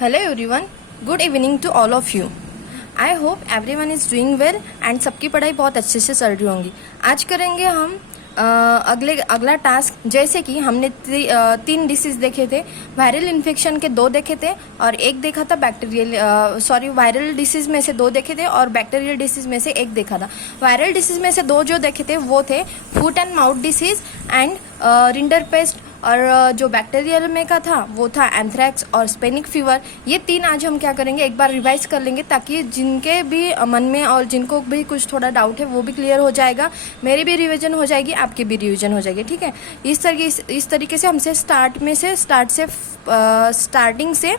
Hello everyone, good evening to all of you. I hope everyone is doing well and सबकी पढ़ाई बहुत अच्छे से चल रही होंगी। आज करेंगे हम अगला टास्क। जैसे कि हमने 3 डिसीज देखे थे। वायरल इन्फेक्शन के 2 देखे थे और एक देखा था वायरल डिसीज में से 2 देखे थे और बैक्टीरियल डिसीज में से 1 देखा था। वायरल डिसीज में से 2 जो देखे थे वो थे foot and mouth disease and rinderpest, और जो बैक्टीरियल में का था वो था एंथ्रैक्स और स्पेनिक फीवर। ये 3 आज हम क्या करेंगे, एक बार रिवाइज कर लेंगे ताकि जिनके भी मन में और जिनको भी कुछ थोड़ा डाउट है वो भी क्लियर हो जाएगा, मेरी भी रिवीजन हो जाएगी, आपकी भी रिवीजन हो जाएगी। ठीक है, इस तरीके से हमसे स्टार्टिंग से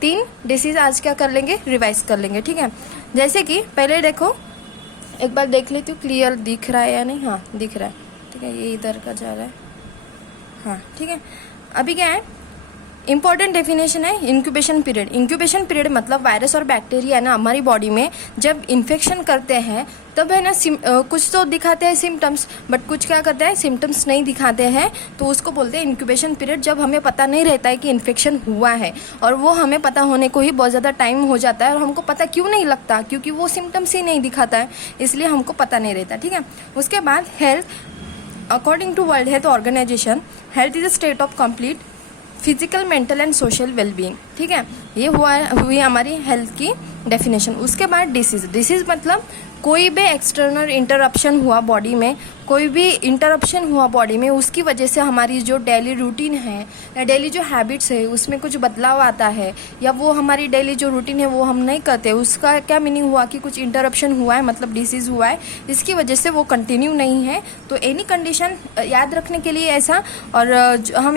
3 डिसीज आज क्या कर लेंगे, रिवाइज कर लेंगे। ठीक है, जैसे कि पहले देखो, एक बार देख लेती हूँ क्लियर दिख रहा है या नहीं। हाँ, दिख रहा है। ठीक है, ये इधर का जा रहा है। हाँ, ठीक है। अभी क्या है, इंपॉर्टेंट डेफिनेशन है इंक्यूबेशन पीरियड। इंक्यूबेशन पीरियड मतलब वायरस और बैक्टीरिया है ना हमारी बॉडी में जब इन्फेक्शन करते हैं तब है ना कुछ तो दिखाते हैं सिम्टम्स, बट कुछ क्या करते हैं, सिम्टम्स नहीं दिखाते हैं, तो उसको बोलते हैं इंक्यूबेशन पीरियड। जब हमें पता नहीं रहता है कि इन्फेक्शन हुआ है और वो हमें पता होने को ही बहुत ज़्यादा टाइम हो जाता है और हमको पता क्यों नहीं लगता, क्योंकि वो सिम्टम्स ही नहीं दिखाता है, इसलिए हमको पता नहीं रहता। ठीक है, उसके बाद health. According to world health organisation, health is a state of complete physical, mental and social wellbeing. ठीक है, ये हुई हमारी हेल्थ की डेफिनेशन। उसके बाद डिसीज मतलब कोई भी एक्सटर्नल इंटरप्शन हुआ बॉडी में, कोई भी इंटरप्शन हुआ बॉडी में, उसकी वजह से हमारी जो डेली रूटीन है या डेली जो हैबिट्स है उसमें कुछ बदलाव आता है, या वो हमारी डेली जो रूटीन है वो हम नहीं करते, उसका क्या मीनिंग हुआ कि कुछ इंटरप्शन हुआ है, मतलब डिसीज हुआ है, इसकी वजह से वो कंटिन्यू नहीं है। तो एनी कंडीशन याद रखने के लिए ऐसा, और हम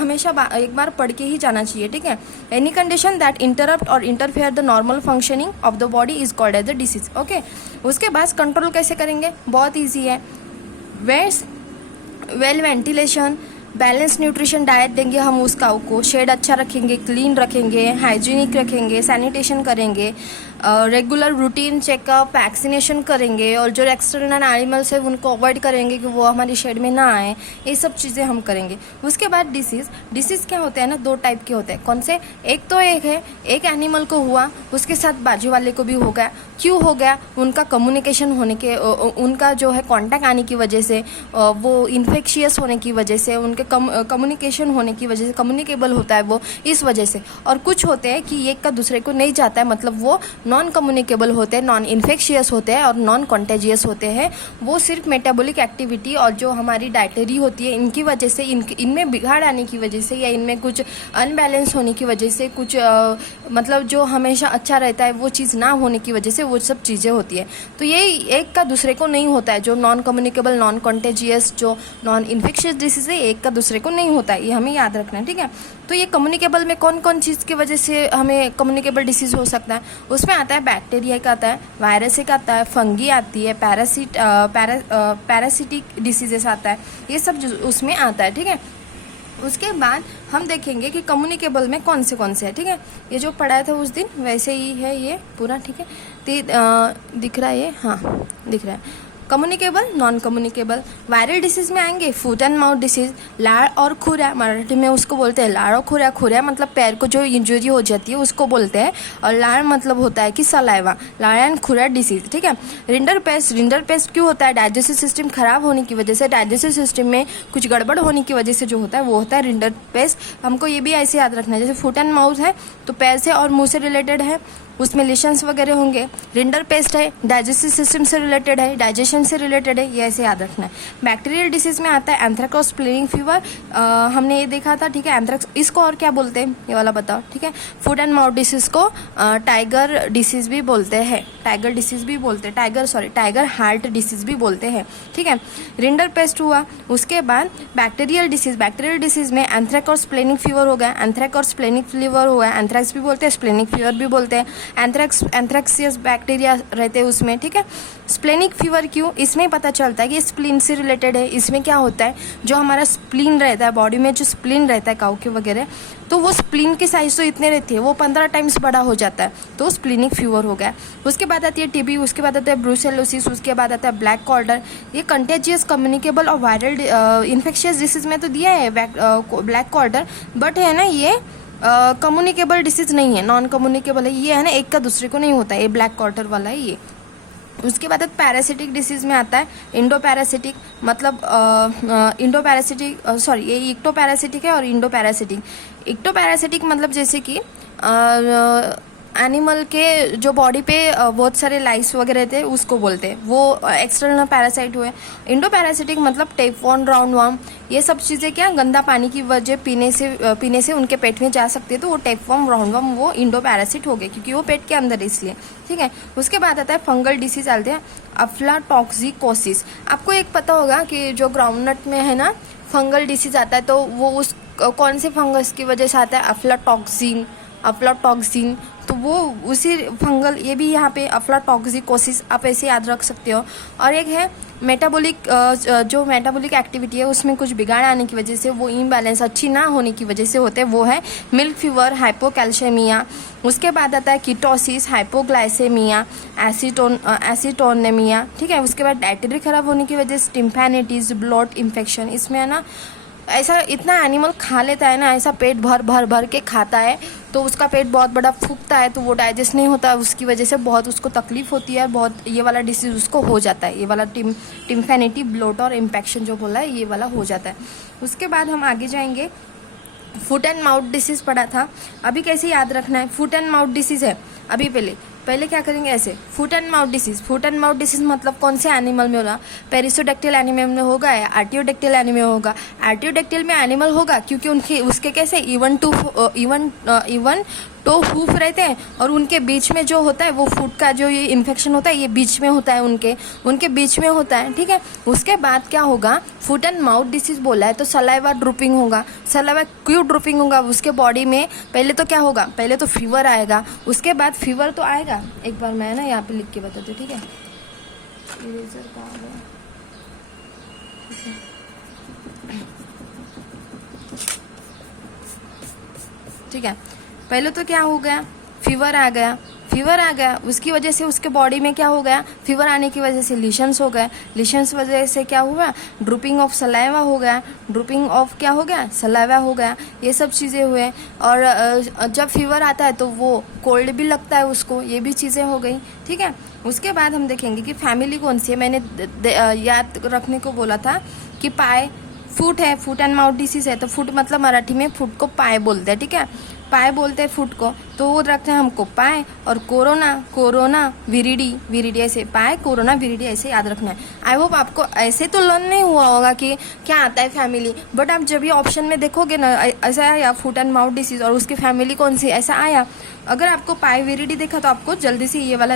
हमेशा एक बार पढ़ के ही जाना चाहिए। ठीक है, एनी कंडीशन दैट इंटरप्ट और interfere the normal functioning of the body is called as the disease. Okay, उसके बाद कंट्रोल कैसे करेंगे, बहुत ईजी है। Well ventilation, balance nutrition diet देंगे हम उस काऊ को, शेड अच्छा रखेंगे, क्लीन रखेंगे, हाइजीनिक रखेंगे, सैनिटेशन करेंगे, रेगुलर रूटीन चेकअप, वैक्सीनेशन करेंगे, और जो एक्सटर्नल एनिमल्स है उनको अवॉइड करेंगे कि वो हमारी शेड में ना आए। ये सब चीज़ें हम करेंगे। उसके बाद डिसीज़ क्या होते हैं ना, 2 टाइप के होते हैं। कौन से, एक एनिमल को हुआ उसके साथ बाजू वाले को भी हो गया। क्यों हो गया, उनका कम्युनिकेशन होने के, उनका जो है कांटेक्ट आने की वजह से, वो इन्फेक्शियस होने की वजह से, उनके कम्युनिकेशन होने की वजह से, कम्युनिकेबल होता है वो इस वजह से। और कुछ होते हैं कि एक का दूसरे को नहीं जाता है, मतलब वो नॉन कम्युनिकेबल होते हैं, नॉन इन्फेक्शियस होते हैं और नॉन कॉन्टेजियस होते हैं। वो सिर्फ मेटाबॉलिक एक्टिविटी और जो हमारी डाइटरी होती है इनकी वजह से, इनमें बिगाड़ आने की वजह से, या इनमें कुछ अनबैलेंस होने की वजह से, कुछ मतलब जो हमेशा अच्छा रहता है वो चीज़ ना होने की वजह से वो सब चीज़ें होती है। तो ये एक का दूसरे को नहीं होता है। जो नॉन कम्युनिकेबल, नॉन कॉन्टेजियस, जो नॉन इन्फेक्शियस डिसीज है, एक का दूसरे को नहीं होता है, ये हमें याद रखना है। ठीक है, तो ये कम्युनिकेबल में कौन कौन चीज़ की वजह से हमें कम्युनिकेबल डिसीज हो सकता है, उसमें आता है बैक्टीरिया का, आता है वायरस का, आता है फंगी आती है, पैरासिटिक डिसीजेस आता है, ये सब उसमें आता है। ठीक है, उसके बाद हम देखेंगे कि कम्युनिकेबल में कौन से है। ठीक है, ये जो पढ़ाया था उस दिन वैसे ही है ये पूरा। ठीक है, दिख रहा है ये, हाँ दिख रहा है। Communicable, non communicable. Viral disease में आएंगे फुट एंड माउथ डिसीज, लाड़ और खुरा, मराठी में उसको बोलते हैं लाड़ और खुरा। खुरा मतलब पैर को जो इंजरी हो जाती है उसको बोलते हैं, और लाड़ मतलब होता है कि सलाइवा, लाड़ एंड खुरा डिसीज। ठीक है, रिंडरपेस्ट क्यों होता है, डाइजेस्टिव सिस्टम खराब होने की वजह से, डाइजेस्टिव सिस्टम में कुछ गड़बड़ होने की वजह से जो होता है वो होता है रिंडरपेस्ट। हमको ये भी ऐसे याद रखना है, जैसे फुट एंड माउथ है तो पैर से और मुंह से रिलेटेड है, उसमें लेशंस वगैरह होंगे। रिंडरपेस्ट है डाइजेस्टिव सिस्टम से रिलेटेड है, डाइजेशन से रिलेटेड है, ये ऐसे याद रखना है। बैक्टीरियल डिसीज में आता है एंथ्रैक्स और स्प्लेनिक फीवर, हमने ये देखा था। ठीक है, एंथ्रैक्स, इसको और क्या बोलते हैं ये वाला बताओ। ठीक है, फुट एंड माउथ डिसीज को टाइगर डिसीज भी बोलते हैं, टाइगर हार्ट डिसीज भी बोलते हैं। ठीक है, रिंडरपेस्ट हुआ। उसके बाद बैक्टीरियल डिसीज में एंथ्रैक्स और स्प्लेनिक फीवर हो गया, एंथ्रैक्स और स्प्लेनिक फीवर हुआ, एंथ्रैक्स भी बोलते हैं, स्प्लेनिक फीवर भी बोलते हैं। एंथ्रैक्सियस बैक्टीरिया रहते हैं उसमें। ठीक है, स्प्लेनिक फीवर क्यों, इसमें पता चलता है कि स्प्लीन से रिलेटेड है। इसमें क्या होता है, जो हमारा स्प्लीन रहता है बॉडी में, जो स्प्लीन रहता है काऊ के वगैरह, तो वो स्प्लीन की साइज तो इतने रहती है, वो 15 टाइम्स बड़ा हो जाता है, तो स्प्लीनिक फीवर हो गया। उसके बाद आती है टीबी, उसके बाद आता है ब्रूसेलोसिस, उसके बाद आता है ब्लैक कॉर्डर। ये कंटेजियस, कम्युनिकेबल और वायरल इन्फेक्शियस डिसीज में तो दिया है ब्लैक कॉर्डर, बट है ना ये कम्युनिकेबल डिसीज नहीं है, नॉन कम्युनिकेबल है, ये है ना, एक का दूसरे को नहीं होता है, ये ब्लैक क्वार्टर वाला है ये। उसके बाद एक पैरासिटिक डिसीज में आता है इंडो पैरासिटिक, मतलब इंडो पैरासिटिक, सॉरी ये इक्टो पैरासिटिक है और इंडो पैरासिटिक। इक्टो पैरासिटिक मतलब जैसे कि एनिमल के जो बॉडी पे बहुत सारे लाइस वगैरह थे उसको बोलते हैं, वो एक्सटर्नल पैरासाइट हुए। इंडो पैरासिटिक मतलब टेपवॉर्म, राउंडवॉर्म, ये सब चीज़ें क्या गंदा पानी की वजह पीने से उनके पेट में जा सकती है, तो वो टेपवॉर्म, राउंडवॉर्म वो इंडो पैरासिट हो गए क्योंकि वो पेट के अंदर इसलिए, ठीक है। उसके बाद आता है फंगल डिसीज, आते हैं अफ्लाटॉक्सिकोसिस। आपको एक पता होगा कि जो ग्राउंडनट में है ना फंगल डिसीज आता है, तो वो उस कौन से फंगस की वजह से आता है, अफ्लाटॉक्सिन, तो वो उसी फंगल, ये भी यहाँ पे अफ्लाटॉक्सिकोसिस आप ऐसे याद रख सकते हो। और एक है मेटाबॉलिक, जो मेटाबॉलिक एक्टिविटी है उसमें कुछ बिगाड़ आने की वजह से, वो इम्बैलेंस अच्छी ना होने की वजह से होते हैं, वो है मिल्क फीवर, हाइपोकैल्शियमिया। उसके बाद आता है कीटोसिस, हाइपोग्लाइसेमिया, एसिटोनेमिया, ठीक है। उसके बाद डाइटरी खराब होने की वजह से टिम्पैनिटीज, ब्लड इन्फेक्शन। इसमें है ना ऐसा इतना एनिमल खा लेता है ना, ऐसा पेट भर के खाता है, तो उसका पेट बहुत बड़ा फूकता है, तो वो डाइजेस्ट नहीं होता, उसकी वजह से बहुत उसको तकलीफ होती है, बहुत ये वाला डिसीज उसको हो जाता है, ये वाला टिम्पैनिटी, ब्लोट और इम्पैक्शन जो बोला है ये वाला हो जाता है। उसके बाद हम आगे जाएंगे, फुट एंड माउथ डिसीज पढ़ा था, अभी कैसे याद रखना है, फुट एंड माउथ डिसीज है। अभी पहले क्या करेंगे, ऐसे फुट एंड माउथ डिसीज मतलब कौन से एनिमल में होगा, पेरिसोडेक्टिल एनिमल में होगा या आर्टियोडेक्टिल एनिमल में होगा। आर्टियोडेक्टिल में एनिमल होगा क्योंकि उसके कैसे इवन तो हूफ रहते हैं, और उनके बीच में जो होता है वो फूड का जो ये इन्फेक्शन होता है ये बीच में होता है, उनके बीच में होता है, ठीक है। उसके बाद क्या होगा, फुट एंड माउथ डिसीज बोला है तो सलाइवा ड्रूपिंग होगा। सलाइवा क्यों ड्रूपिंग होगा, उसके बॉडी में पहले तो क्या होगा, पहले तो फीवर आएगा, उसके बाद फीवर तो आएगा, एक बार मैं ना यहाँ पे लिख के बताती हूँ, ठीक है। इरेजर कहाँ गया, ठीक है। पहले तो क्या हो गया, फीवर आ गया, उसकी वजह से उसके बॉडी में क्या हो गया, फीवर आने की वजह से लीशंस हो गए, लीशंस वजह से क्या हुआ, ड्रूपिंग ऑफ सलाइवा हो गया, ड्रूपिंग ऑफ क्या हो गया, सलाइवा हो गया, ये सब चीज़ें हुए। और जब फीवर आता है तो वो कोल्ड भी लगता है उसको, ये भी चीज़ें हो गई, ठीक है। उसके बाद हम देखेंगे कि फैमिली कौन सी है, मैंने याद रखने को बोला था कि पाए, फुट है, फुट एंड माउथ डिसीज है, तो फुट मतलब मराठी में फुट को पाए बोलते हैं, ठीक है, पाए बोलते हैं फुट को, तो वो रखते हैं हमको पाए। और कोरोना विरिडी ऐसे, पाए कोरोना विरिडी ऐसे याद रखना है। आई होप आपको ऐसे तो लर्न नहीं हुआ होगा कि क्या आता है फैमिली, बट आप जब भी ऑप्शन में देखोगे ना ऐसा आया फुट एंड माउथ डिसीज और उसकी फैमिली कौन सी ऐसा आया, अगर आपको पाए विरिडी देखा तो आपको जल्दी से ये वाला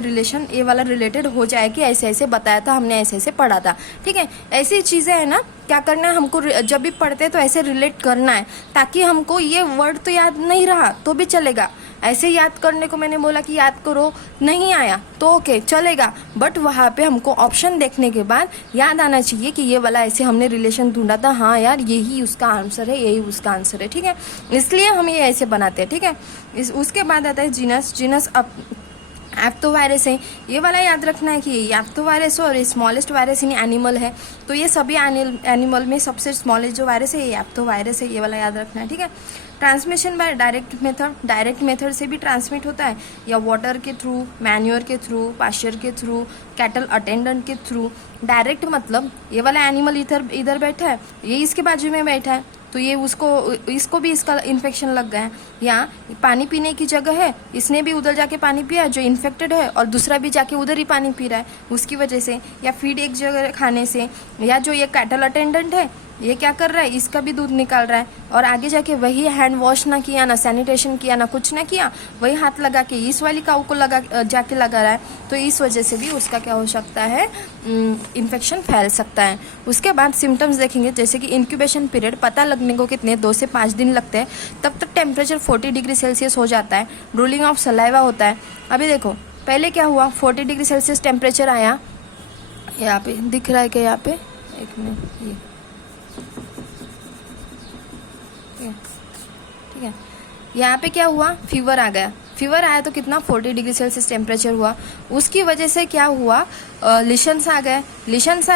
रिलेटेड हो जाए कि ऐसे ऐसे बताया था हमने, ऐसे ऐसे पढ़ा था, ठीक है। ऐसी चीज़ें है ना, क्या करना है हमको, जब भी पढ़ते हैं तो ऐसे रिलेट करना है, ताकि हमको ये वर्ड तो याद नहीं रहा तो भी चलेगा, ऐसे याद करने को मैंने बोला कि याद करो, नहीं आया तो ओके चलेगा, बट वहाँ पे हमको ऑप्शन देखने के बाद याद आना चाहिए कि ये वाला ऐसे हमने रिलेशन ढूंढा था, हाँ यार यही उसका आंसर है, यही उसका आंसर है, ठीक है। इसलिए हम ये ऐसे बनाते हैं, ठीक है। उसके बाद आता है जीनस एप्टोवायरस है, ये वाला याद रखना है कि ये एप्टोवायरस और स्मॉलेस्ट वायरस इन एनिमल है, तो ये सभी एनिमल में सबसे स्मॉलेस्ट जो वायरस है ये एप्टोवायरस है, ये वाला याद रखना है, ठीक है। ट्रांसमिशन बाय डायरेक्ट मेथड से भी ट्रांसमिट होता है, या वाटर के थ्रू, मैन्योर के थ्रू, पास्चर के थ्रू, कैटल अटेंडेंट के थ्रू। डायरेक्ट मतलब ये वाला एनिमल इधर बैठा है, ये इसके बाजू में बैठा है, तो ये इसको भी इसका इन्फेक्शन लग गया है, या पानी पीने की जगह है, इसने भी उधर जाके पानी पिया जो इन्फेक्टेड है, और दूसरा भी जाके उधर ही पानी पी रहा है उसकी वजह से, या फीड एक जगह खाने से, या जो ये कैटल अटेंडेंट है ये क्या कर रहा है, इसका भी दूध निकाल रहा है, और आगे जाके वही हैंड वॉश ना किया, ना सैनिटेशन किया, ना कुछ ना किया, वही हाथ लगा के इस वाली काऊ को जाके लगा रहा है, तो इस वजह से भी उसका क्या हो सकता है, इन्फेक्शन फैल सकता है। उसके बाद सिम्टम्स देखेंगे, जैसे कि इंक्यूबेशन पीरियड पता लगने को कितने 2 से 5 दिन लगते हैं, तब तक टेम्परेचर 40 डिग्री सेल्सियस हो जाता है, रूलिंग ऑफ सलाइवा होता है। अभी देखो पहले क्या हुआ, 40 डिग्री सेल्सियस टेम्परेचर आया, यहाँ पे दिख रहा है क्या, यहाँ पे एक मिनट, ये ठीक है, यहाँ पे क्या हुआ, फीवर आ गया, फीवर आया तो कितना 40 डिग्री सेल्सियस टेम्परेचर हुआ। उसकी वजह से क्या हुआ, लिशंस आ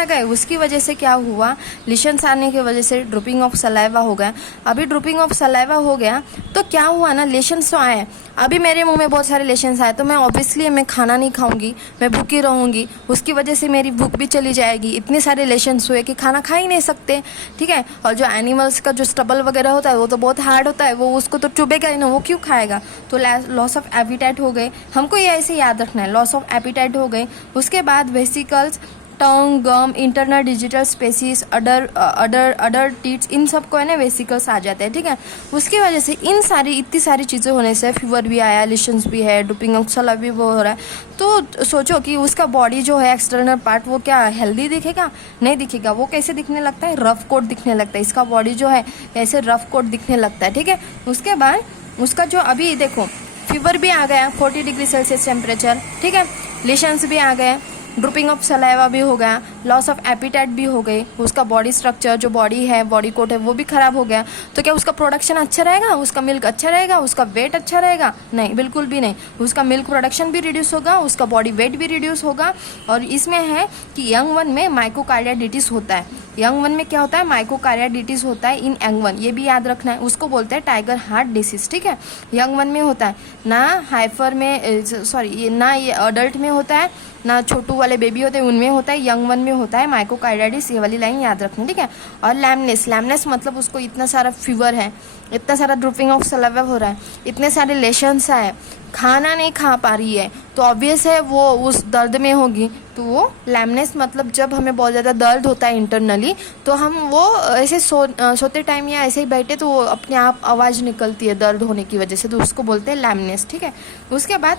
गए। उसकी वजह से क्या हुआ, लिशंस आने की वजह से ड्रॉपिंग ऑफ सलाइवा हो गया। अभी ड्रॉपिंग ऑफ सलाइवा हो गया तो क्या हुआ ना, लेशंस तो आए। अभी मेरे मुंह में बहुत सारे लेशंस आए तो मैं ऑब्वियसली मैं खाना नहीं खाऊंगी, मैं भूखी रहूंगी, उसकी वजह से मेरी भूख भी चली जाएगी। इतने सारे लेशंस हुए कि खाना खा ही नहीं सकते, ठीक है। और जो एनिमल्स का जो स्टबल वगैरह होता है वो तो बहुत हार्ड होता है, वो उसको तो चुभेगा ही ना, वो क्यों खाएगा। तो लॉस ऑफ एपिटाइट हो गए, हमको ये ऐसे याद रखना है, लॉस ऑफ एपिटाइट हो गए। उसके बाद वेसिकल्स, टंग, गम, इंटरनल डिजिटल स्पेसिस, अडर टीट्स, इन सब को है ना वेसिकल्स आ जाते हैं, ठीक है। उसकी वजह से इतनी सारी चीज़ें होने से फीवर भी आया, लिशंस भी है, ड्रॉपिंग ऑफ सलाइवा भी वो हो रहा है। तो सोचो कि उसका बॉडी जो है एक्सटर्नल पार्ट वो क्या हेल्दी दिखेगा, नहीं दिखेगा। वो कैसे दिखने लगता है, रफ कोट दिखने लगता है। इसका बॉडी जो है ऐसे रफ कोट दिखने लगता है, ठीक है। उसके बाद उसका जो अभी देखो फीवर भी आ गया 40 डिग्री सेल्सियस टेम्परेचर, ठीक है। लिशंस भी आ गए, ड्रॉपिंग ऑफ सलाइवा भी हो गया, लॉस ऑफ एपिटाइट भी हो गई। उसका बॉडी स्ट्रक्चर जो बॉडी है, बॉडी कोट है, वो भी खराब हो गया। तो क्या उसका प्रोडक्शन अच्छा रहेगा, उसका मिल्क अच्छा रहेगा, उसका वेट अच्छा रहेगा? नहीं, बिल्कुल भी नहीं। उसका मिल्क प्रोडक्शन भी रिड्यूस होगा, उसका बॉडी वेट भी रिड्यूस होगा। और इसमें है कि यंग वन में माइकोकार्डियाडिटिस होता है। यंग वन में क्या होता है, माइकोकार्डियाडिटिस होता है इन यंग वन, ये भी याद रखना है। उसको बोलते हैं टाइगर हार्ट डिसीज, ठीक है। यंग वन में होता है ना, हाइफर में सॉरी ना ये अडल्ट में होता है, ना छोटू वाले बेबी होते हैं उनमें होता है, यंग वन में होता है माइकोकार्डियाटिस। ये वाली लाइन याद रखनी, ठीक है। और लैमनेस मतलब उसको इतना सारा फीवर है, इतना सारा ड्रॉपिंग ऑफ सलाइवा हो रहा है, इतने सारे लेशंस है, खाना नहीं खा पा रही है, तो ऑब्वियस है वो उस दर्द में होगी। तो वो लैमनेस मतलब जब हमें बहुत ज़्यादा दर्द होता है इंटरनली, तो हम वो ऐसे सोते टाइम या ऐसे ही बैठे तो वो अपने आप आवाज़ निकलती है दर्द होने की वजह से, तो उसको बोलते हैं लैमनेस, ठीक है। उसके बाद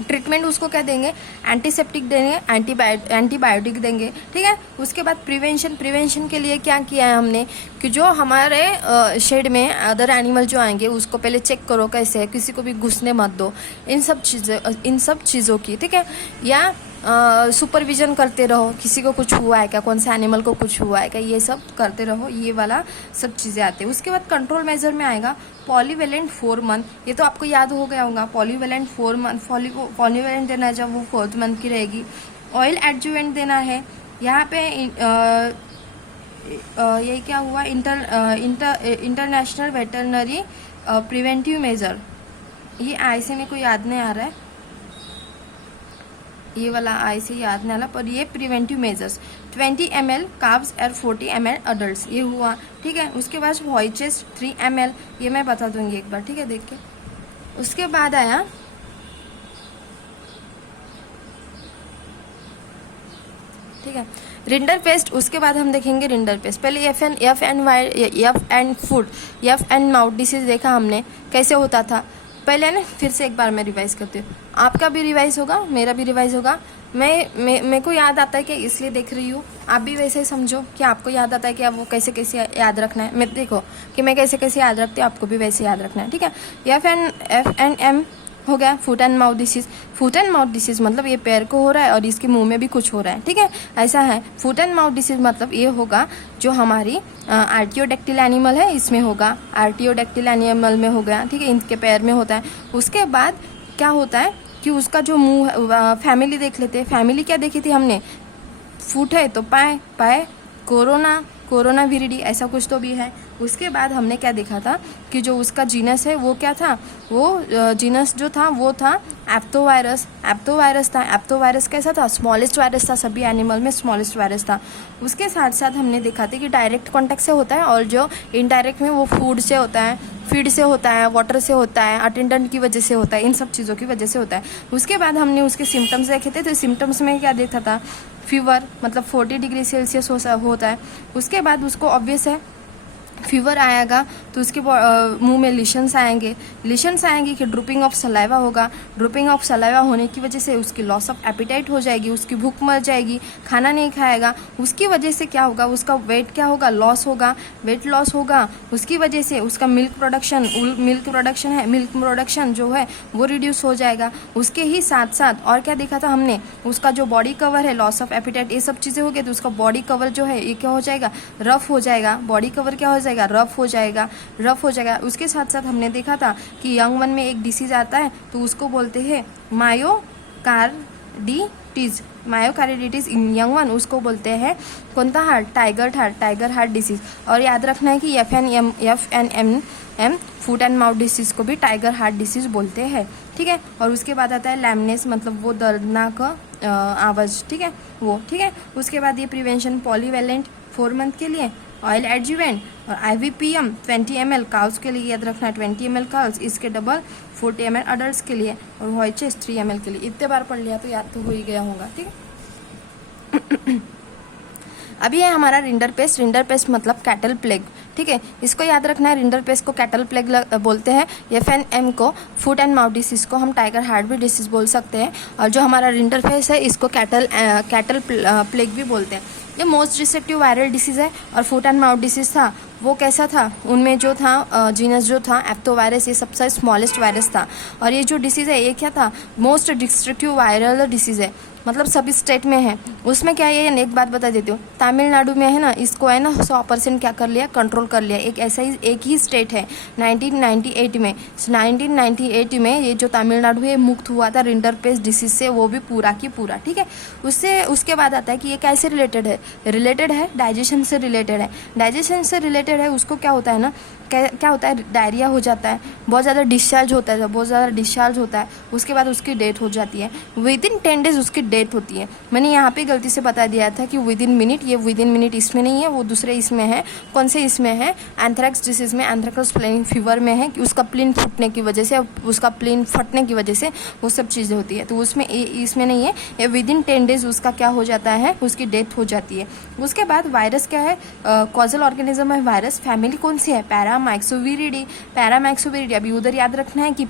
ट्रीटमेंट उसको क्या देंगे, एंटीसेप्टिक देंगे, एंटीबायोटिक देंगे, ठीक है। उसके बाद प्रिवेंशन के लिए क्या किया है हमने कि जो हमारे शेड में अदर एनिमल जो आएंगे उसको पहले चेक करो कैसे है, किसी को भी घुसने मत दो, इन सब चीज़ों की, ठीक है। या सुपरविजन करते रहो, किसी को कुछ हुआ है क्या, कौन से एनिमल को कुछ हुआ है क्या, ये सब करते रहो, ये वाला सब चीज़ें आती है। उसके बाद कंट्रोल मेजर में आएगा पॉलीवेलेंट 4 मंथ, ये तो आपको याद हो गया होगा। पॉलीवेलेंट 4 मंथ, पॉलीवेलेंट देना है जब वो 4th मंथ की रहेगी। ऑयल एडजुवेंट देना है यहाँ पे। ये क्या हुआ, इंटरनेशनल वेटरनरी प्रिवेंटिव मेजर, ये आई से मेरे को याद नहीं आ रहा है, ये वाला आई से याद नहीं आ रहा, पर ये प्रिवेंटिव मेजर्स 20 ml कार्ब्स और 40 ml अडल्ट, ये हुआ, ठीक है। उसके बाद व्हाइट चेस्ट 3 ml, ये मैं बता दूंगी एक बार, ठीक है, देख के। उसके बाद आया ठीक है रिंडर पेस्ट। उसके बाद हम देखेंगे रिंडर पेस्ट। पहले एफ एंड माउथ डिसीज देखा हमने कैसे होता था पहले ना, फिर से एक बार मैं रिवाइज करती हूँ, आपका भी रिवाइज होगा, मेरा भी रिवाइज होगा। मेरे को याद आता है कि इसलिए देख रही हूँ, आप भी वैसे ही समझो कि आपको याद आता है कि आप वो कैसे कैसे याद रखना है। मैं देखो कि मैं कैसे कैसे याद रखती हूँ, आपको भी वैसे याद रखना है, ठीक है। एफ एंड एम हो गया foot and mouth disease. Foot and mouth disease मतलब ये पैर को हो रहा है और इसके मुंह में भी कुछ हो रहा है, ठीक है, ऐसा है। फुट एंड माउथ डिसीज मतलब ये होगा जो हमारी आर्टियोडेक्टिल एनिमल है इसमें होगा, आर्टियोडेक्टिल एनिमल में हो गया, ठीक है, इनके पैर में होता है। उसके बाद क्या होता है कि उसका जो मुंह, फैमिली देख लेते हैं। फैमिली क्या देखी थी हमने, फुट है तो पाए कोरोना विरिडी ऐसा कुछ तो भी है। उसके बाद हमने क्या देखा था कि जो उसका जीनस है वो क्या था, वो जीनस जो था वो था एप्टोवायरस था। एप्टोवायरस कैसा था, स्मॉलेस्ट वायरस था, सभी एनिमल में स्मॉलेस्ट वायरस था। उसके साथ साथ हमने देखा था कि डायरेक्ट कॉन्टैक्ट से होता है और जो इनडायरेक्ट में वो फूड से होता है, फीड से होता है, वाटर से होता है, अटेंडेंट की वजह से होता है, इन सब चीज़ों की वजह से होता है। उसके बाद हमने उसके सिम्टम्स देखे थे, तो सिम्टम्स में क्या देखा था, फीवर मतलब 40 डिग्री सेल्सियस होता है। उसके बाद उसको ऑब्वियस है फीवर आएगा तो उसके मुंह में लिशंस आएंगे कि ड्रॉपिंग ऑफ सलाइवा होगा। ड्रॉपिंग ऑफ सलाइवा होने की वजह से उसकी लॉस ऑफ एपिटाइट हो जाएगी, उसकी भूख मर जाएगी, खाना नहीं खाएगा। उसकी वजह से क्या होगा, उसका वेट क्या होगा, वेट लॉस होगा। उसकी वजह से उसका मिल्क प्रोडक्शन जो है वो रिड्यूस हो जाएगा। उसके ही साथ साथ और क्या देखा था हमने, उसका जो बॉडी कवर है, लॉस ऑफ एपिटाइट, ये सब चीज़ें हो गई तो उसका बॉडी कवर जो है ये क्या हो जाएगा, रफ हो जाएगा। बॉडी कवर क्या हो जाएगा, जाएगा, रफ हो जाएगा। उसके साथ साथ हमने देखा था कि यंग वन में एक डिसीज आता है तो उसको बोलते हैं मायोकार्डिटिस इन यंग वन, उसको बोलते हैं कौन सा हार्ट, टाइगर हार्ट डिसीज। और याद रखना है कि F N M foot and mouth disease को भी टाइगर हार्ट डिसीज बोलते हैं, ठीक है। और उसके बाद आता है लैमनेस, मतलब वो दर्दनाक आवाज़, ठीक है वो, ठीक है। उसके बाद ये प्रिवेंशन पॉलीवेलेंट 4 मंथ के लिए, ऑयल एडजुवेंट और IVPM 20 ml काउस के लिए याद रखना है, 20 ml काउस, इसके डबल 40 ml अडल्ट के लिए, और वॉइचेस 3 ml के लिए। इतने बार पढ़ लिया तो याद तो हो ही गया होगा, ठीक है। अभी है हमारा रिंडर पेस्ट मतलब कैटल प्लेग, ठीक है। इसको याद रखना है, रिंडर पेस्ट को कैटल प्लेग बोलते हैं, FNM को फुट एंड माउथ डिसीज को हम टाइगर हार्ट डिसीज बोल सकते हैं, और जो हमारा रिंडर पेस्ट है इसको कैटल प्लेग भी बोलते हैं। ये मोस्ट डिस्ट्रक्टिव वायरल डिसीज़ है। और फुट एंड माउथ डिसीज़ था वो कैसा था, उनमें जो था जीनस जो था एप्टोवायरस, ये सबसे स्मॉलेस्ट वायरस था। और ये जो डिसीज़ है ये क्या था, मोस्ट डिस्ट्रक्टिव वायरल डिसीज़ है, मतलब सभी स्टेट में है। उसमें क्या है, एक बात बता देती हूँ, तमिलनाडु में है ना, इसको है ना 100% क्या कर लिया, कंट्रोल कर लिया। एक ही स्टेट है 1998 में, 1998 में ये जो तमिलनाडु है मुक्त हुआ था रिंडर पेस्ट डिसीज से, वो भी पूरा की पूरा, ठीक है। उसके बाद आता है कि ये कैसे रिलेटेड है डाइजेशन से रिलेटेड है। उसको क्या होता है ना, क्या होता है, डायरिया हो जाता है, बहुत ज़्यादा डिस्चार्ज होता है, उसके बाद उसकी डेथ हो जाती है। विदिन 10 डेज उसकी डेथ होती है। मैंने यहाँ पे गलती से बता दिया था कि विदिन मिनट, ये विदिन मिनट इसमें नहीं है, वो दूसरे इसमें है। कौन से इसमें है, एंथ्रैक्स डिसीज में, एंथ्रैक्स प्लेन फीवर में है कि उसका प्लेन फटने की वजह से वो सब चीज़ें होती है, तो उसमें इसमें नहीं है। ये विदिन 10 डेज उसका क्या हो जाता है, उसकी डेथ हो जाती है। उसके बाद वायरस क्या है, कॉजल ऑर्गेनिज्म है वायरस, फैमिली कौन सी है, पैरामाइक्सोविरिडी। अभी उधर याद रखना है कि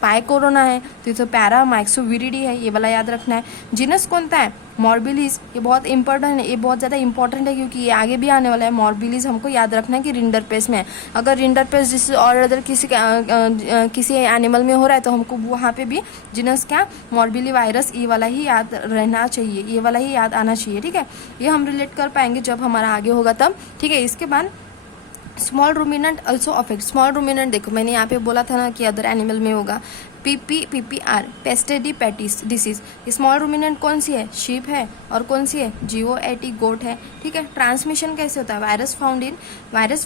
पाई कोरोना है, तो पैरामाइक्सोविरिडी है, ये वाला याद रखना है। जीनस कौन सा है, मॉर्बिलिस। ये बहुत इंपॉर्टेंट है, ये बहुत ज़्यादा इंपॉर्टेंट है क्योंकि ये आगे भी आने वाला है। मॉर्बिलिस हमको याद रखना है कि रिंडर पेस्ट में है। अगर रिंडर पेस्ट जिस और अदर किसी एनिमल में हो रहा है तो हमको वहाँ पे भी जीनस क्या, मॉर्बिली वायरस, ये वाला ही याद रहना चाहिए, ये वाला ही याद आना चाहिए, ठीक है। ये हम रिलेट कर पाएंगे जब हमारा आगे होगा तब, ठीक है। इसके बाद small ruminant also affect. Small ruminant देखो मैंने यहाँ पे बोला था ना कि अदर एनिमल में होगा। PPR पेस्टिडिपेटिस डिसीज। स्मॉल रूमिनेंट कौन सी है, शीप है, और कौन सी है, GOAT गोट है, ठीक है। ट्रांसमिशन कैसे होता है, वायरस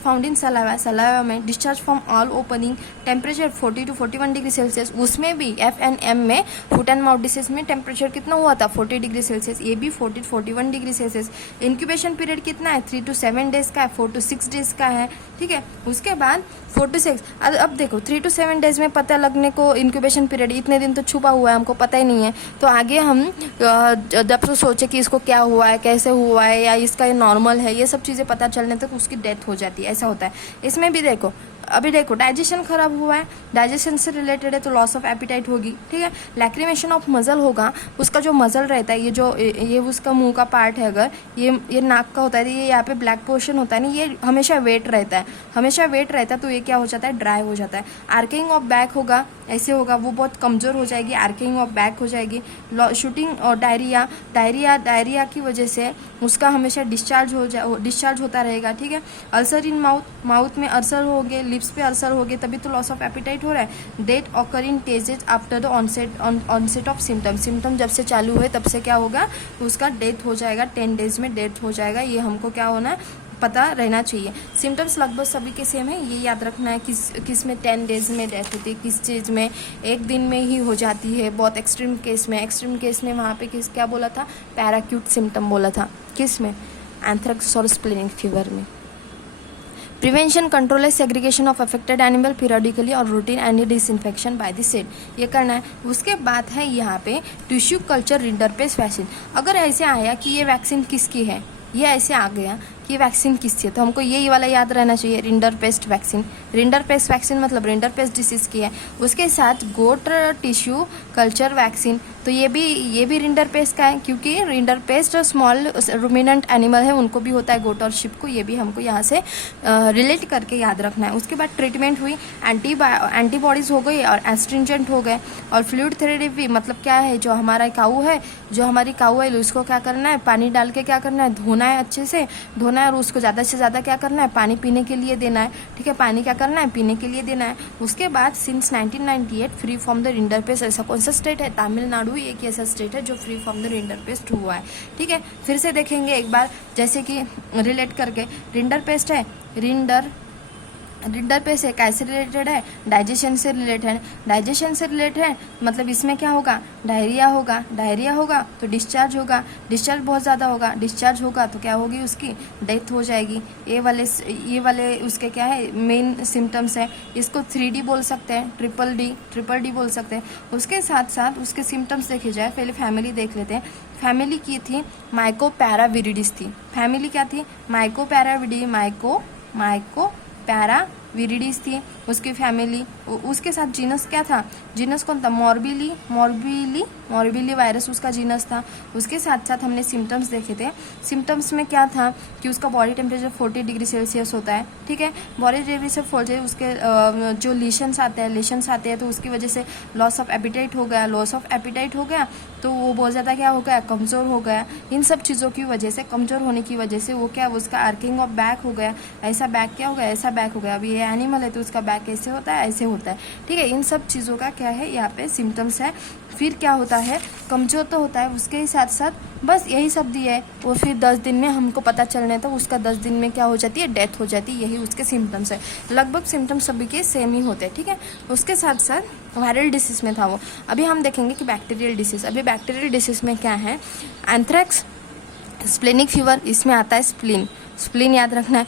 फाउंड इन सलावा में, discharge from all opening, temperature 40 to 41 degree Celsius. उसमें भी FNM में फुट एंड माउथ डिसीज में टेम्परेचर कितना हुआ था, 40 डिग्री सेल्सियस, ये भी 41 डिग्री सेल्सियस। इंक्यूबेशन पीरियड कितना है, 3 to 7 डेज का है, 4 to 6 डेज का है, ठीक है। उसके बाद 4 to 6, अब देखो 3 to 7 डेज में पता लगने को, इंक्यूबेशन पीरियड इतने दिन तो छुपा हुआ है, हमको पता ही नहीं है। तो आगे हम जब से सोचे कि इसको क्या हुआ है, कैसे हुआ है, या इसका ये नॉर्मल है, ये सब चीज़ें पता चलने तक उसकी डेथ हो जाती है, ऐसा होता है। इसमें भी देखो, अभी देखो डाइजेशन खराब हुआ है, डाइजेशन से रिलेटेड है तो लॉस ऑफ एपिटाइट होगी, ठीक है। लैक्रिमेशन ऑफ मजल होगा, उसका जो मजल रहता है, ये उसका मुंह का पार्ट है, अगर ये नाक का होता है, ये यहाँ पे ब्लैक पोर्शन होता है ना, ये हमेशा वेट रहता है, तो ये क्या हो जाता है, ड्राई हो जाता है। आर्किंग ऑफ बैक होगा, ऐसे होगा, वो बहुत कमज़ोर हो जाएगी, आर्किंग ऑफ बैक हो जाएगी। शूटिंग और डायरिया की वजह से उसका हमेशा डिस्चार्ज होता रहेगा, ठीक है। अल्सर इन माउथ में अल्सर हो गए, लिप्स पे अल्सर हो गए, तभी तो लॉस ऑफ एपिटाइट हो रहा है। डेथ ऑकर इन टेजेज after the onset of symptom जब से चालू हुए तब से क्या होगा, उसका डेथ हो जाएगा, 10 डेज में डेथ हो जाएगा। ये हमको क्या होना है, पता रहना चाहिए। सिम्टम्स लगभग सभी के सेम है, ये याद रखना है किस में 10 डेज में डेथ होती है, किस चीज़ में 1 दिन में ही हो जाती है। बहुत एक्सट्रीम केस में वहाँ पे क्या बोला था, पैराक्यूट सिम्टम बोला था, किस में, एंथ्रैक्स और स्प्लेनिक फीवर में। प्रिवेंशन कंट्रोल है segregation of affected animal periodically और routine and disinfection by the set, ये करना है। उसके बाद है यहाँ पे tissue culture rinderpest vaccine. अगर ऐसे आया कि ये वैक्सीन किसकी है, ये ऐसे आ गया कि वैक्सीन किसकी है, तो हमको ये वाला याद रहना चाहिए, रिंडर पेस्ट वैक्सीन मतलब रिंडर पेस्ट डिसीज की है। उसके साथ गोट टिश्यू कल्चर वैक्सीन, तो ये भी रिंडर पेस्ट का है, क्योंकि rinder paste small ruminant animal है, उनको भी होता है, गोट और शिप को। ये भी हमको यहाँ से रिलेट करके याद रखना है। उसके बाद ट्रीटमेंट हुई, एंटीबॉडीज हो गई और एस्ट्रिंजेंट हो गए। और फ्लूइड थेरेपी मतलब क्या है, जो हमारी काऊ है उसको क्या करना है, पानी डाल के क्या करना है, धोना है, अच्छे से धोना धोना है और उसको ज़्यादा से ज़्यादा क्या करना है, पानी पीने के लिए देना है, ठीक है, पानी क्या करना है, पीने के लिए देना है। उसके बाद since 1998 free from the rinderpest, ऐसा कौन सा स्टेट है, तमिलनाडु एक ऐसा स्टेट है जो फ्री फ्रॉम द रिंडरपेस्ट हुआ है, ठीक है। फिर से देखेंगे एक बार, जैसे कि रिलेट करके, रिंडरपेस्ट है, रिंडरपेस्ट है कैसे रिलेटेड है, डाइजेशन से रिलेटेड है, डाइजेशन से रिलेटेड है मतलब इसमें क्या होगा, डायरिया होगा, डायरिया होगा तो डिस्चार्ज होगा, डिस्चार्ज बहुत ज़्यादा होगा, डिस्चार्ज होगा तो क्या होगी, उसकी डेथ हो जाएगी। ये वाले उसके क्या है, मेन सिम्टम्स है। इसको 3D बोल सकते हैं, ट्रिपल डी बोल सकते हैं। उसके साथ साथ उसके सिम्टम्स देखे जाए, पहले फैमिली देख लेते हैं। फैमिली की थी माइकोपैराविरिडिस थी, फैमिली क्या थी, माइकोपैराविरिडिस थी उसकी फैमिली। उसके साथ जीनस क्या था, जीनस कौन था, मॉर्बिली वायरस उसका जीनस था। उसके साथ साथ हमने सिम्टम्स देखे थे, सिम्टम्स में क्या था कि उसका बॉडी टेम्परेचर 40 डिग्री सेल्सियस होता है, ठीक है, बॉडी टेम्परेचर 40, उसके जो लेशंस आते हैं तो उसकी वजह से लॉस ऑफ एपिटाइट हो गया, तो वो बहुत ज़्यादा क्या हो गया, कमज़ोर हो गया। इन सब चीज़ों की वजह से, कमज़ोर होने की वजह से वो क्या, उसका आर्किंग ऑफ बैक हो गया, ऐसा बैक क्या हो गया, ऐसा बैक हो गया। अभी ये एनिमल है तो उसका बैक कैसे होता है, ऐसे होता है, ठीक है। इन सब चीज़ों का क्या है, यहाँ पे सिम्टम्स है। फिर क्या होता है, कमज़ोर तो होता है, उसके ही साथ साथ बस यही सब दिया है वो। फिर 10 दिन में हमको पता चलने तो उसका 10 दिन में क्या हो जाती है, डेथ हो जाती है। यही उसके सिम्टम्स है, लगभग सिम्टम्स सभी के सेम ही होते हैं, ठीक है। उसके साथ साथ वायरल डिसीज में था वो। अभी हम देखेंगे कि बैक्टीरियल डिसीज। अभी बैक्टीरियल डिसीज में क्या है, एंथ्रैक्स, स्प्लेनिक फीवर, इसमें आता है स्प्लीन याद रखना है।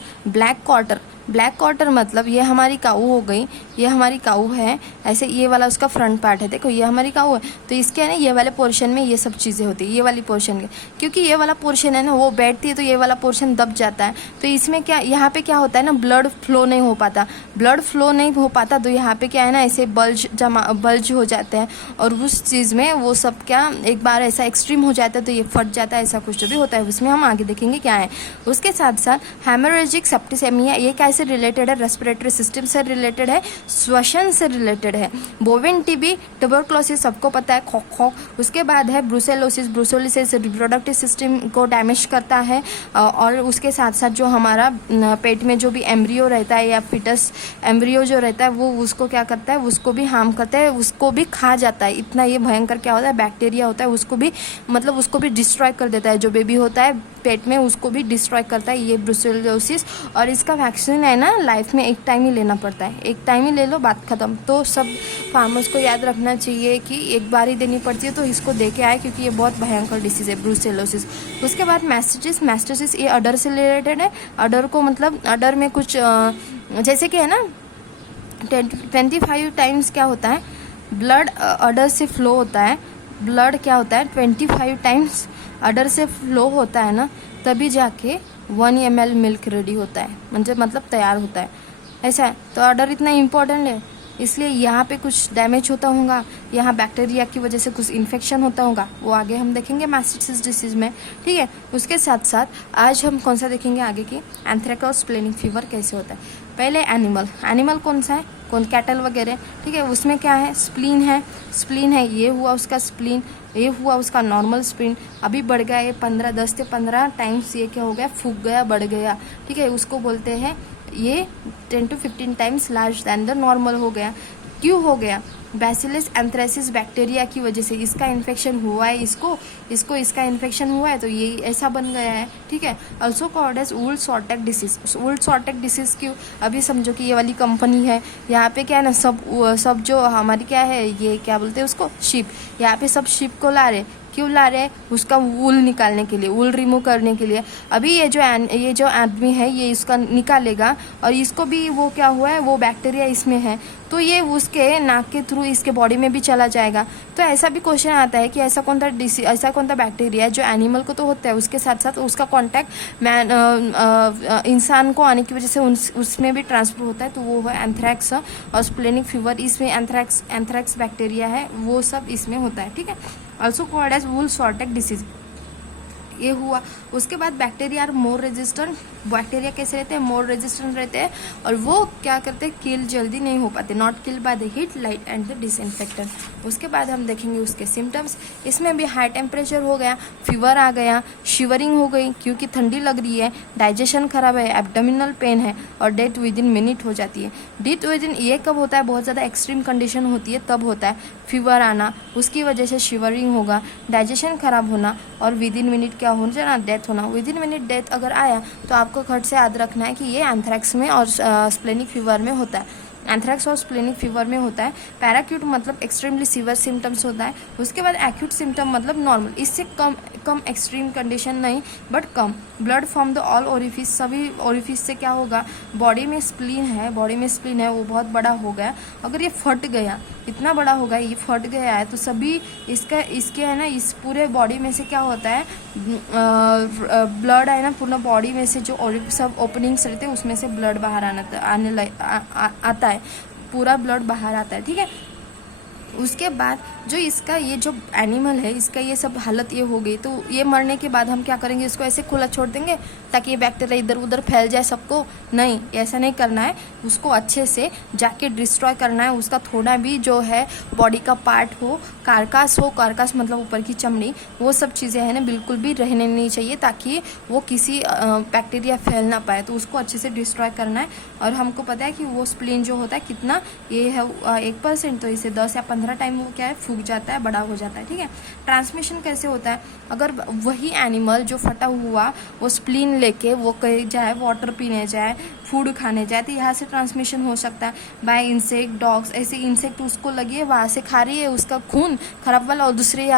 ब्लैक क्वार्टर मतलब ये हमारी काऊ हो गई, ये हमारी काऊ है, ऐसे ये वाला उसका फ्रंट पार्ट है, देखो ये हमारी काऊ है, तो इसके है ना ये वाले पोर्शन में ये सब चीज़ें होती है, ये वाली पोर्शन के, क्योंकि ये वाला पोर्शन है ना वो बैठती है तो ये वाला पोर्शन दब जाता है, तो इसमें क्या, यहाँ पे क्या होता है ना, ब्लड फ्लो नहीं हो पाता, तो यहाँ पे क्या है ना, ऐसे बल्ज हो जाते हैं, और उस चीज़ में वो सब क्या एक बार ऐसा एक्सट्रीम हो जाता है तो ये फट जाता है, ऐसा कुछ जो भी होता है उसमें हम आगे देखेंगे क्या है। उसके साथ साथ हेमोरेजिक सेप्टिसेमिया, ये कैसे रिलेटेड है, रेस्पिरेटरी सिस्टम से रिलेटेड है, श्वसन से रिलेटेड है। बोविन टीबी, ट्यूबरक्लोसिस सबको पता है, खोख। उसके बाद है ब्रुसेलोसिस रिप्रोडक्टिव सिस्टम को डैमेज करता है, और उसके साथ साथ जो हमारा पेट में जो भी एम्ब्रियो रहता है या फिटस एम्ब्रियो जो रहता है वो उसको क्या करता है, उसको भी हार्म करता है, उसको भी खा जाता है। इतना ये भयंकर क्या होता है, बैक्टीरिया होता है, उसको भी डिस्ट्रॉय कर देता है। जो बेबी होता है पेट में उसको भी डिस्ट्रॉय करता है ये ब्रुसेलोसिस। और इसका वैक्सीन है ना, लाइफ में एक टाइम ही लेना पड़ता है, एक टाइम ही ले लो, बात खत्म। तो सब फार्मर्स को याद रखना चाहिए कि एक बार ही देनी पड़ती है, तो इसको दे के आए, क्योंकि ये बहुत भयंकर डिसीज़ है ब्रुसेलोसिस। उसके बाद मैस्टिटिस, ये अडर से रिलेटेड है। अडर को मतलब अडर में कुछ जैसे कि है ना 25 टाइम्स क्या होता है, ब्लड अडर से फ्लो होता है, ब्लड क्या होता है 25 टाइम्स अडर से फ्लो होता है ना, तभी जाके 1 ml मिल्क रेडी होता है, मतलब तैयार होता है, ऐसा है। तो अडर इतना इम्पोर्टेंट है, इसलिए यहाँ पे कुछ डैमेज होता होगा, यहाँ बैक्टीरिया की वजह से कुछ इन्फेक्शन होता होगा, वो आगे हम देखेंगे मैस्टिटिस डिसीज़ में, ठीक है। उसके साथ साथ आज हम कौन सा देखेंगे आगे की, एंथ्रेक्नोज स्प्लेनिक फीवर कैसे होता है। पहले एनिमल कौन सा है, कैटल वगैरह, ठीक है। उसमें क्या है, स्प्लीन है, ये हुआ उसका स्प्लीन, ये हुआ उसका नॉर्मल स्प्लीन। अभी बढ़ गया ये 10 से 15 टाइम्स, ये क्या हो गया, फूक गया, बढ़ गया, ठीक है। उसको बोलते हैं ये 10 to 15 times large than the normal हो गया। क्यों हो गया, बैसिलस एंथ्रेसिस बैक्टीरिया की वजह से इसका इन्फेक्शन हुआ है, इसको इसका इन्फेक्शन हुआ है, तो ये ऐसा बन गया है, ठीक है। Also called as wool sorters disease क्यों, अभी समझो कि ये वाली कंपनी है, यहाँ पे क्या है ना, सब जो हमारी क्या है, ये क्या बोलते हैं उसको, शीप, यहाँ पे सब शीप को ला रहे, क्यों ला रहे हैं, उसका वूल निकालने के लिए, वूल रिमूव करने के लिए। अभी ये जो आदमी है ये इसका निकालेगा, और इसको भी वो क्या हुआ है, वो बैक्टीरिया इसमें है, तो ये उसके नाक के थ्रू इसके बॉडी में भी चला जाएगा। तो ऐसा भी क्वेश्चन आता है कि ऐसा कौन सा बैक्टीरिया है जो एनिमल को तो होता है, उसके साथ साथ उसका कॉन्टैक्ट इंसान को आने की वजह से उसमें भी ट्रांसफर होता है, तो वो है एंथ्रैक्स और स्प्लेनिक फीवर। इसमें एंथ्रैक्स बैक्टीरिया है, वो सब इसमें होता है, ठीक है। Also called as wool sorters disease. ये हुआ। उसके बाद bacteria are more resistant. Bacteria कैसे रहते हैं? मोर रेजिस्टेंट रहते हैं, और वो क्या करते हैं? किल जल्दी नहीं हो पाते, not kill by the heat, light and the disinfectant. उसके बाद हम देखेंगे उसके सिम्टम्स। इसमें भी हाई टेम्परेचर हो गया, फीवर आ गया, शिवरिंग हो गई क्योंकि ठंडी लग रही है, डाइजेशन खराब है, एब्डोमिनल पेन है, और डेथ विद इन मिनट हो जाती है। डेथ विद इन ये कब होता है? बहुत ज़्यादा एक्सट्रीम कंडीशन होती है तब होता है। फीवर आना, उसकी वजह से शिवरिंग होगा, डाइजेशन खराब होना, और विद इन मिनट क्या हो जाना? डेथ होना। विद इन मिनट डेथ अगर आया तो आपको खट से याद रखना है कि ये एंथ्रैक्स में और स्प्लेनिक फीवर में होता है। एंथ्रैक्स और स्प्लेनिक फीवर में होता है। पैराक्यूट मतलब एक्सट्रीमली सीवियर सिम्टम्स होता है। उसके बाद एक्यूट सिम्टम मतलब नॉर्मल, इससे कम एक्सट्रीम कंडीशन नहीं but come. Blood from the all orifice, सभी ओरिफिस से क्या होगा? बॉडी में स्प्लीन है, वो बहुत बड़ा हो गया। अगर ये फट गया, इतना बड़ा हो गया, ये फट गया है, तो सभी इसके है ना, इस पूरे बॉडी में से क्या होता है? ब्लड है ना, पूर्ण बॉडी में से जो सब ओपनिंग्स रहते हैं उसमें से ब्लड बाहर आता है, पूरा ब्लड बाहर आता है, ठीक है। उसके बाद जो इसका ये जो एनिमल है, इसका ये सब हालत ये हो गई, तो ये मरने के बाद हम क्या करेंगे? इसको ऐसे खुला छोड़ देंगे ताकि ये बैक्टीरिया इधर उधर फैल जाए सबको? नहीं, ऐसा नहीं करना है। उसको अच्छे से जाके डिस्ट्रॉय करना है। उसका थोड़ा भी जो है बॉडी का पार्ट हो, कारकास मतलब ऊपर की चमड़ी, वो सब चीज़ें हैं ना बिल्कुल भी रहने नहीं चाहिए, ताकि वो किसी बैक्टीरिया फैल ना पाए। तो उसको अच्छे से डिस्ट्रॉय करना है। और हमको पता है कि वो स्प्लीन जो होता है कितना, ये है 1%, तो इसे 10 या 15 टाइम वो क्या है? फूक जाता है, बड़ा हो जाता है, ठीक है। ट्रांसमिशन कैसे होता है? अगर वही एनिमल जो फटा हुआ वो स्प्लीन लेके वो कहीं जाए, वाटर पीने जाए, फूड खाने जाए, तो यहाँ से ट्रांसमिशन हो सकता है बाय इंसेक्ट, डॉग्स। ऐसे इंसेक्ट उसको लगी है, वहाँ से खा रही है उसका खून खराब वाला, और दूसरे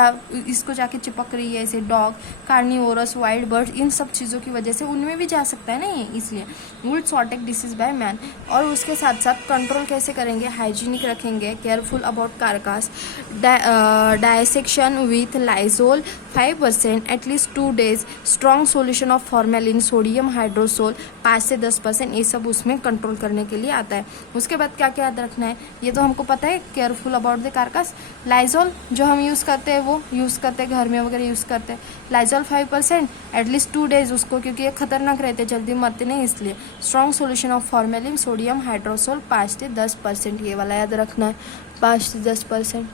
इसको जाके चिपक रही है, ऐसे डॉग, कार्निवोरस, वाइल्ड बर्ड, इन सब चीज़ों की वजह से उनमें भी जा सकता है ना ये, इसलिए वुड सॉटेक डिसीज बाय मैन। और उसके साथ साथ कंट्रोल कैसे करेंगे? हाइजीनिक रखेंगे, careful about कारकास, dissection with Lizol 5% at least 2 days, strong solution of formalin, sodium hydrosol 5 से 10%, ये सब उसमें कंट्रोल करने के लिए आता है। उसके बाद क्या क्या याद रखना है? ये तो हमको पता है, केयरफुल अबाउट द कारकास। लाइजोल जो हम यूज़ करते हैं, वो यूज़ करते हैं घर में वगैरह यूज़ करते हैं। लाइजोल 5% एटलीस्ट 2 days उसको, क्योंकि ये खतरनाक रहते हैं, जल्दी मरते नहीं इसलिए। Strong solution of formalin, sodium hydrosol 5 से 10%, ये वाला याद रखना है, 5 से 10%।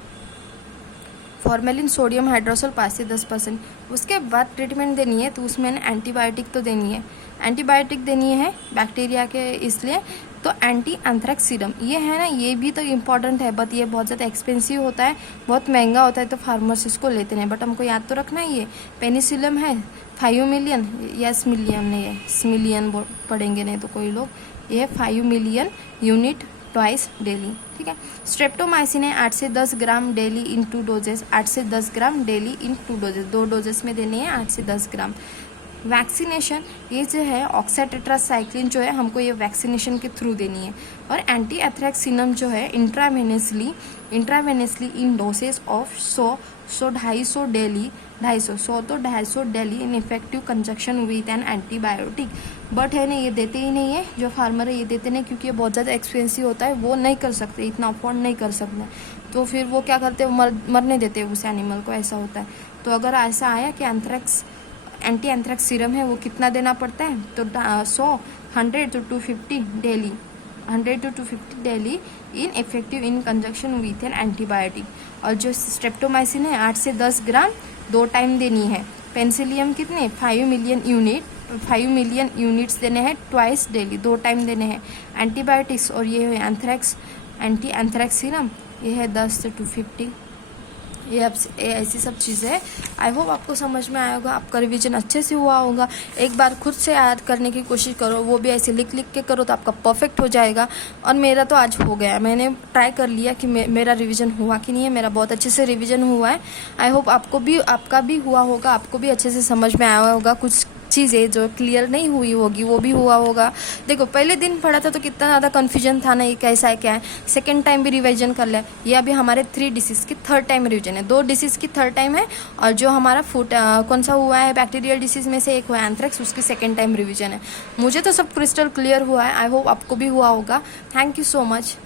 फॉर्मेलिन, सोडियम हाइड्रोसोल 5 से 10%। उसके बाद ट्रीटमेंट देनी है, तो उसमें एंटीबायोटिक तो देनी है, एंटीबायोटिक देनी है बैक्टीरिया के, इसलिए तो एंटी एंथ्रैक्स सीरम ये है ना, ये भी तो इम्पॉर्टेंट है, बट ये बहुत ज़्यादा एक्सपेंसिव होता है, बहुत महंगा होता है, तो फार्मर्स इसको लेते हैं। बट हमको याद तो रखना है, ये पेनिसिलियम है 5 मिलियन, या स्मिलियन नहीं है, स्मिलियन पढ़ेंगे नहीं तो कोई लोग, ये 5 मिलियन यूनिट ट्वाइस डेली, ठीक है। स्ट्रेप्टोमाइसिन है 8 से 10 ग्राम डेली इन 2 डोजेस, 8 से 10 ग्राम डेली इन 2 डोजेस, 2 डोजेस में देनी है 8 से 10 ग्राम। वैक्सीनेशन, ये जो है ऑक्साटेट्रासाइक्लिन जो है, हमको ये वैक्सीनेशन के थ्रू देनी है। और एंटी एथ्रैक्सिनम जो है intravenously in doses of 100 daily, 250 daily in effective conjunction with an antibiotic. But है ना, ये देते ही नहीं है, जो फार्मर है ये देते नहीं, क्योंकि ये बहुत ज़्यादा एक्सपेंसिव होता है, वो नहीं कर सकते, इतना अफोर्ड नहीं कर सकते, तो फिर वो क्या करते हैं? मरने देते हैं उस एनिमल को, ऐसा होता है। तो अगर ऐसा आया कि एंटी एंथ्रैक्स सीरम है, वो कितना देना पड़ता है? तो 100 to 250 daily, 100 to 250 daily in effective in conjunction with an antibiotic. और जो स्ट्रेप्टोमाइसिन है 8 से 10 ग्राम 2 टाइम देनी है। पेंसिलियम कितने? 5 मिलियन यूनिट्स देने हैं ट्वाइस डेली, 2 टाइम देने हैं। एंटीबायोटिक्स और ये है एंटी एंथ्रैक्स सीरम, ये है 10 से 250। ये ऐसी सब चीज़ें हैं। आई होप आपको समझ में आया होगा, आपका रिवीजन अच्छे से हुआ होगा। एक बार खुद से याद करने की कोशिश करो, वो भी ऐसे लिख के करो, तो आपका परफेक्ट हो जाएगा। और मेरा तो आज हो गया, मैंने ट्राई कर लिया कि मेरा रिवीजन हुआ कि नहीं है, मेरा बहुत अच्छे से रिवीजन हुआ है। आई होप आपका भी हुआ होगा, आपको भी अच्छे से समझ में आया होगा। कुछ चीज़ें जो क्लियर नहीं हुई होगी वो भी हुआ होगा। देखो पहले दिन पढ़ा था तो कितना ज़्यादा कन्फ्यूजन था ना, ये कैसा है क्या है। सेकंड टाइम भी रिवीजन कर लिया। ये अभी हमारे 3 डिसीज़ की 3rd टाइम रिवीजन है, 2 डिसीज़ की 3rd टाइम है, और जो हमारा कौन सा हुआ है बैक्टीरियल डिसीज़ में से एक हुआ है एंथ्रैक्स, उसकी 2nd टाइम रिवीजन है। मुझे तो सब क्रिस्टल क्लियर हुआ है, आई होप आपको भी हुआ होगा। Thank you so much.